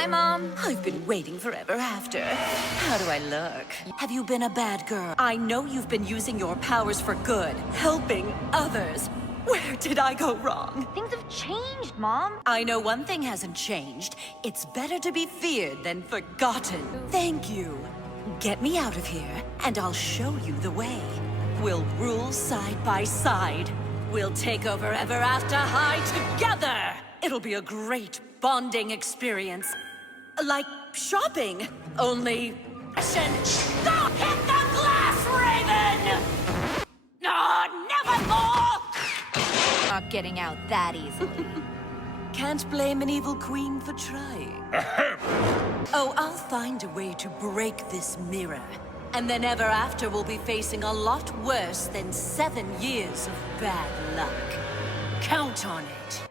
Hi, Mom. I've been waiting forever after. How do I look? Have you been a bad girl? I know you've been using your powers for good, helping others. Where did I go wrong? Things have changed, Mom. I know one thing hasn't changed. It's better to be feared than forgotten. Thank you. Get me out of here, and I'll show you the way. We'll rule side by side. We'll take over Ever After High together! It'll be a great bonding experience. Like shopping, only... Stop! Hit the glass, Raven! No, never more! Not getting out that easily. Can't blame an evil queen for trying. Oh, I'll find a way to break this mirror. And then Ever After will be facing a lot worse than 7 years of bad luck. Count on it.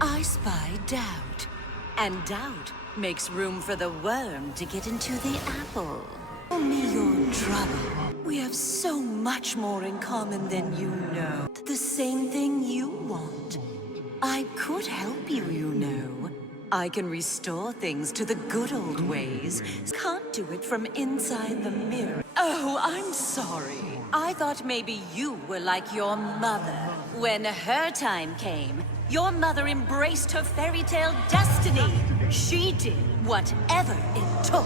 I spy doubt. And doubt makes room for the worm to get into the apple. Tell me your trouble. We have so much more in common than you know. The same thing you want. I could help you, you know. I can restore things to the good old ways. Can't do it from inside the mirror. Oh, I'm sorry. I thought maybe you were like your mother. When her time came, your mother embraced her fairy tale destiny. She did whatever it took.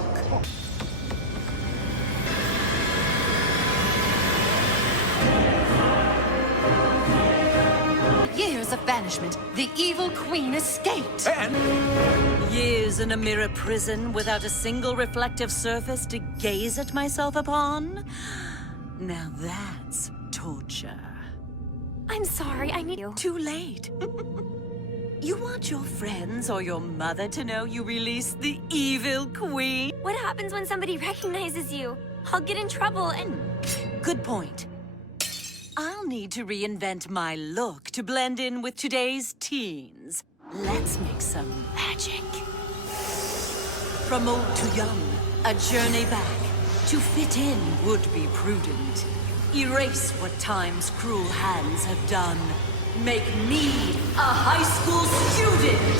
Years of banishment, the evil queen escaped. Years in a mirror prison without a single reflective surface to gaze at myself upon? Now that's torture. I'm sorry, I need you. Too late. You want your friends or your mother to know you released the evil queen? What happens when somebody recognizes you? I'll get in trouble and... Good point. I'll need to reinvent my look to blend in with today's teens. Let's make some magic. From old to young, a journey back. To fit in would be prudent. Erase what time's cruel hands have done. Make me a high school student!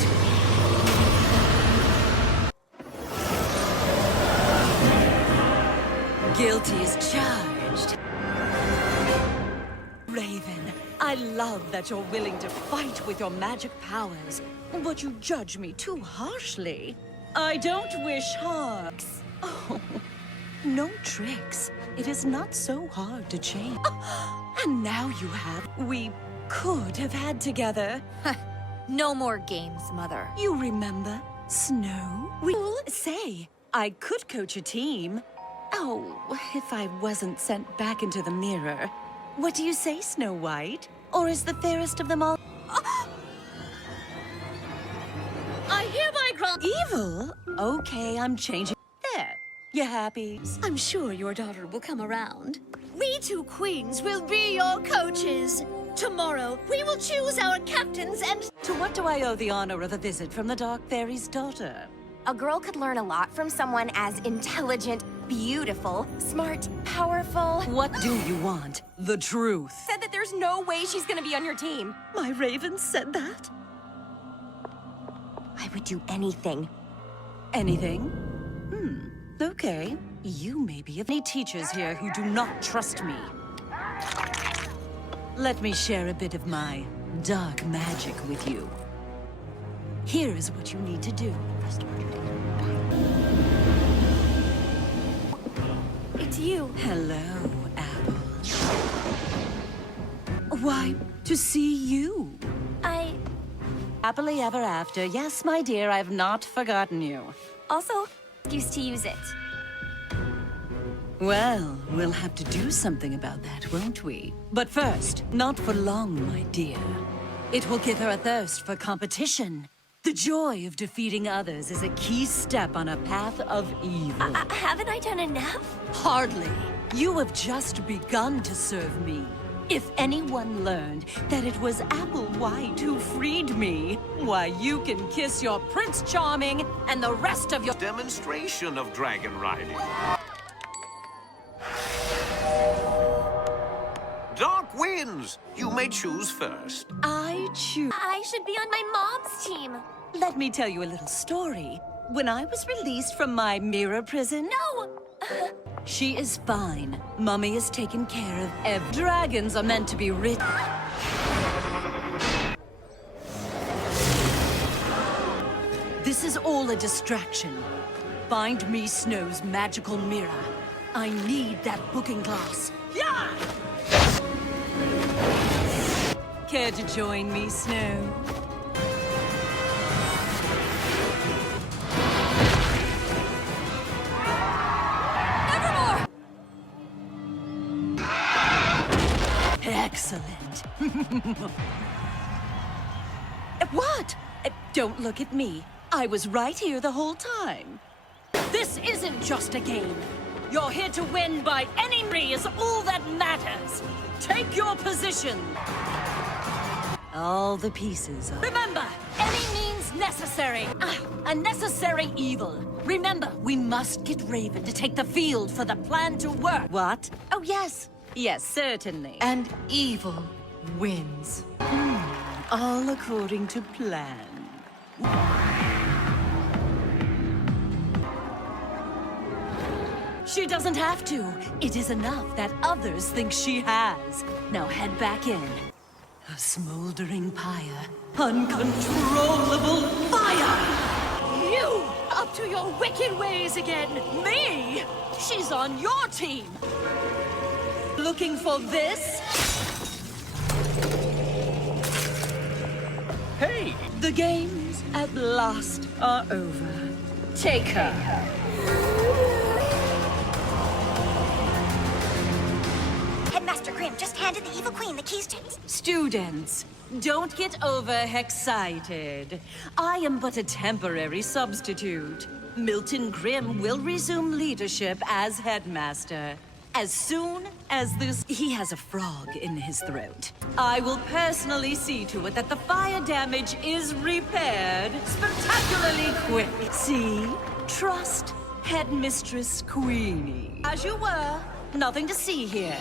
Guilty as charged. Raven, I love that you're willing to fight with your magic powers, but you judge me too harshly. I don't wish harm. Oh, no tricks. It is not so hard to change. And now you have... We could have had together. No more games, Mother. You remember? Snow? We'll say, I could coach a team. Oh, if I wasn't sent back into the mirror. What do you say, Snow White? Or is the fairest of them all... I hereby grant... Evil? Okay, I'm changing... There. You happy? I'm sure your daughter will come around. We two queens will be your coaches. Tomorrow, we will choose our captains and... To what do I owe the honor of a visit from the Dark Fairy's daughter? A girl could learn a lot from someone as intelligent, beautiful, smart, powerful... What do you want? The truth. Said that there's no way she's gonna be on your team. My Raven said that? I would do anything. Anything? Okay. You may be of any teachers here who do not trust me. Let me share a bit of my dark magic with you. Here is what you need to do. It's you. Hello, Apple. Why, to see you. Happily ever after. Yes, my dear, I've not forgotten you. Also used to use it. Well, we'll have to do something about that, won't we? But first, not for long, my dear. It will give her a thirst for competition. The joy of defeating others is a key step on a path of evil. Haven't I done enough? Hardly. You have just begun to serve me. If anyone learned that it was Apple White who freed me, why, you can kiss your Prince Charming and the rest of your... Demonstration of dragon riding. Dark wins. You may choose first. I choose... I should be on my mom's team. Let me tell you a little story. when I was released from my mirror prison... No! She is fine. Mummy is taken care of. Dragons are meant to be rich. This is all a distraction. Find me Snow's magical mirror. I need that looking glass. Yeah! Care to join me, Snow? Excellent. What? Don't look at me. I was right here the whole time. This isn't just a game. You're here to win by any means is all that matters. Take your position. All the pieces are... Remember, any means necessary. A necessary evil. Remember, we must get Raven to take the field for the plan to work. What? Oh, yes. Yes, certainly. And evil wins. All according to plan. She doesn't have to. It is enough that others think she has. Now head back in. A smoldering pyre. Uncontrollable fire! You! Up to your wicked ways again! Me? She's on your team! Looking for this? Hey! The games at last are over. Take her. Headmaster Grimm just handed the evil queen the keys to... Students, don't get overexcited. I am but a temporary substitute. Milton Grimm will resume leadership as headmaster. As soon as this... He has a frog in his throat. I will personally see to it that the fire damage is repaired spectacularly quick. See? Trust Headmistress Queenie. As you were. Nothing to see here.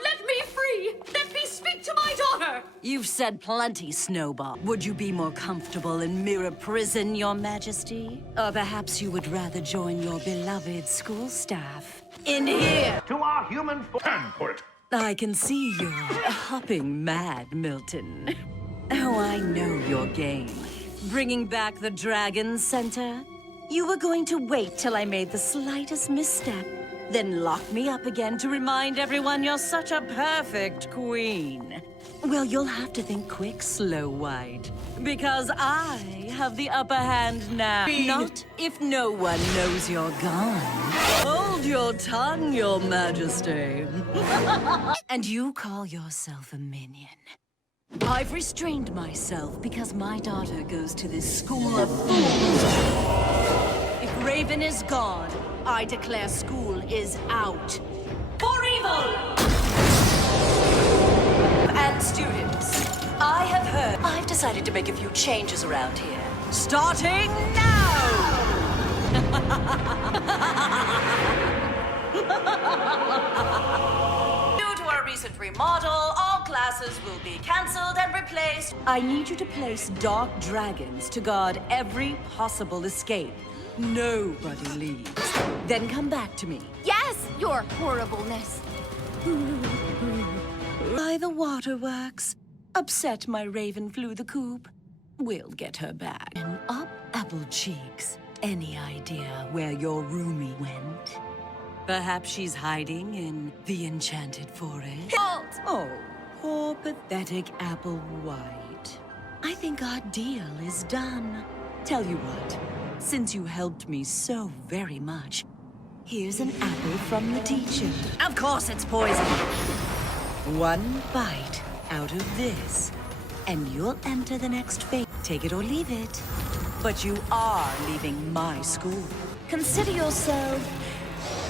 Let me free! Let me speak to my daughter! You've said plenty, Snowball. Would you be more comfortable in Mirror Prison, Your Majesty? Or perhaps you would rather join your beloved school staff? In here! To our human stand for it. I can see you're hopping mad, Milton. Oh, I know your game. Bringing back the Dragon Center? You were going to wait till I made the slightest misstep, then lock me up again to remind everyone you're such a perfect queen. Well, you'll have to think quick, Slow White. Because I have the upper hand now. Not if no one knows you're gone. Hold your tongue, Your Majesty. And you call yourself a minion. I've restrained myself because my daughter goes to this school of fools. If Raven is gone, I declare school is out. For evil! And students, I have heard I've decided to make a few changes around here. Starting now! Due to our recent remodel, all classes will be cancelled and replaced. I need you to place dark dragons to guard every possible escape. Nobody leaves. Then come back to me. Yes, your horribleness. By the waterworks. Upset my Raven flew the coop. We'll get her back. And up apple cheeks. Any idea where your roomie went? Perhaps she's hiding in the Enchanted Forest? Halt! Oh, poor pathetic Apple White. I think our deal is done. Tell you what, since you helped me so very much, here's an apple from the teacher. Of course it's poison. One bite out of this, and you'll enter the next phase. Take it or leave it. But you are leaving my school. Consider yourself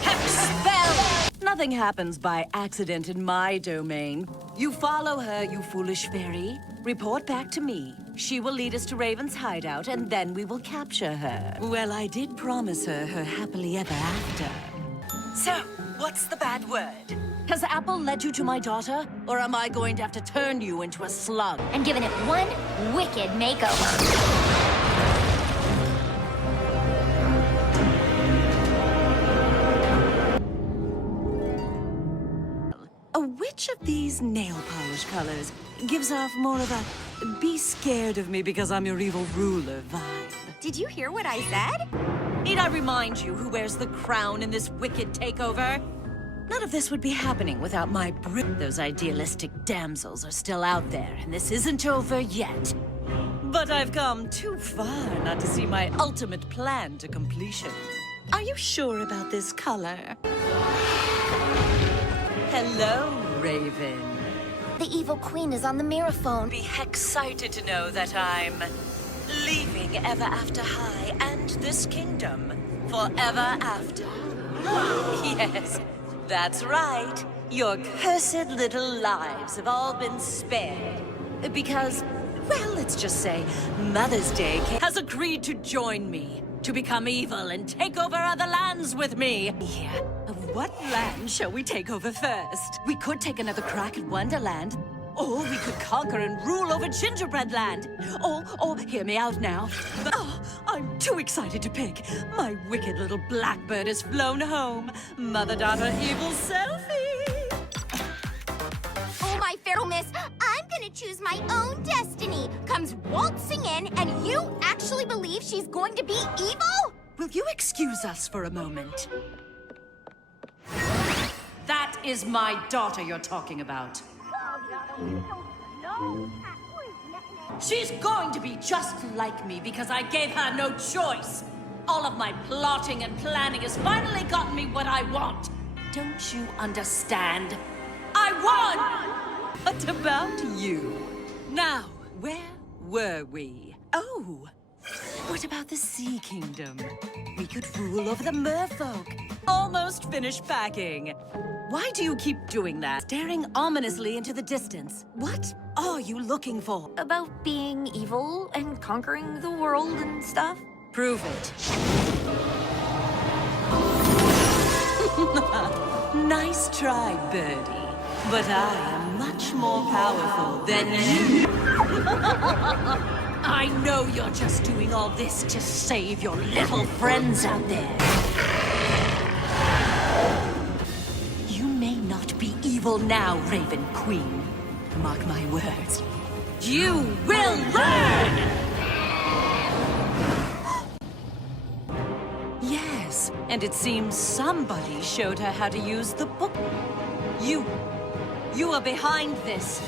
expelled! Nothing happens by accident in my domain. You follow her, you foolish fairy. Report back to me. She will lead us to Raven's hideout, and then we will capture her. Well, I did promise her happily ever after. So, what's the bad word? Has Apple led you to my daughter, or am I going to have to turn you into a slug? And given it one wicked makeover. These nail polish colors gives off more of a be scared of me because I'm your evil ruler vibe. Did you hear what I said? Need I remind you who wears the crown in this wicked takeover? None of this would be happening without my Those idealistic damsels are still out there, and this isn't over yet. But I've come too far not to see my ultimate plan to completion. Are you sure about this color? Hello, Raven. The evil queen is on the mirror phone. Be excited to know that I'm leaving Ever After High and this kingdom forever after. Yes, that's right. Your cursed little lives have all been spared. Because, well, let's just say Mother's Day has agreed to join me, to become evil and take over other lands with me. Yeah. What land shall we take over first? We could take another crack at Wonderland. Or we could conquer and rule over Gingerbread Land. Or hear me out now. Oh, I'm too excited to pick. My wicked little blackbird has flown home. Mother-daughter evil selfie. Oh, my feral miss, I'm gonna choose my own destiny. Comes waltzing in, and you actually believe she's going to be evil? Will you excuse us for a moment? That is my daughter you're talking about. She's going to be just like me because I gave her no choice. All of my plotting and planning has finally gotten me what I want. Don't you understand? I won! What about you? Now, where were we? Oh, what about the Sea Kingdom? We could rule over the merfolk. Almost finished packing. Why do you keep doing that? Staring ominously into the distance. What are you looking for? About being evil and conquering the world and stuff? Prove it. Nice try, birdie. But I am much more powerful than you. I know you're just doing all this to save your little friends out there. You may not be evil now, Raven Queen. Mark my words. You will learn! Yes, and it seems somebody showed her how to use the book. You were behind this.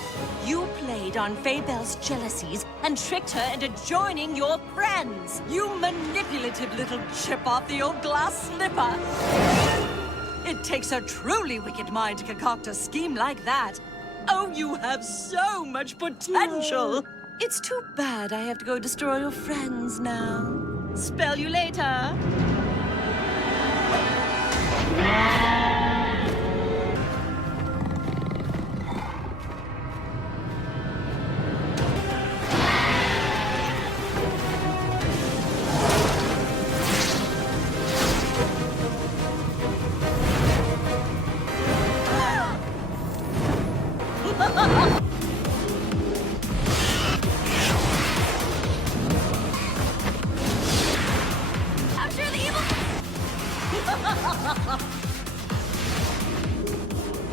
You played on Faybelle's jealousies and tricked her into joining your friends. You manipulative little chip off the old glass slipper. It takes a truly wicked mind to concoct a scheme like that. Oh, you have so much potential. It's too bad I have to go destroy your friends now. Spell you later. Capture the evil...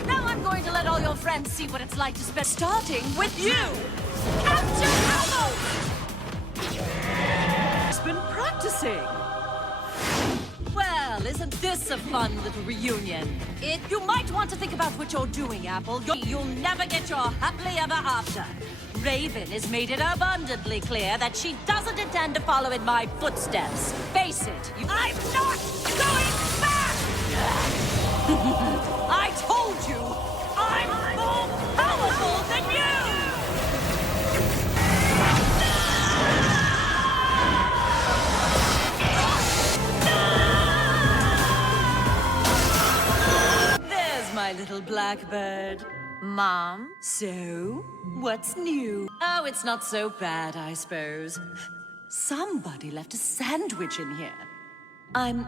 Now I'm going to let all your friends see what it's like to spend... Starting with you! Capture Elmo! It's been practicing. Well, isn't this a fun little reunion? You might want to think about what you're doing, Apple. You'll never get your happily ever after. Raven has made it abundantly clear that she doesn't intend to follow in my footsteps. Face it, I'm not going back! I told you, I'm more powerful than you! There's my little blackbird. Mom? So, what's new? Oh, it's not so bad, I suppose. Somebody left a sandwich in here. I'm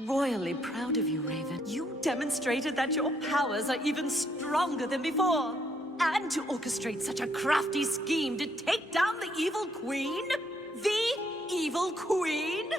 royally proud of you, Raven. You demonstrated that your powers are even stronger than before. And to orchestrate such a crafty scheme to take down the evil queen? The evil queen?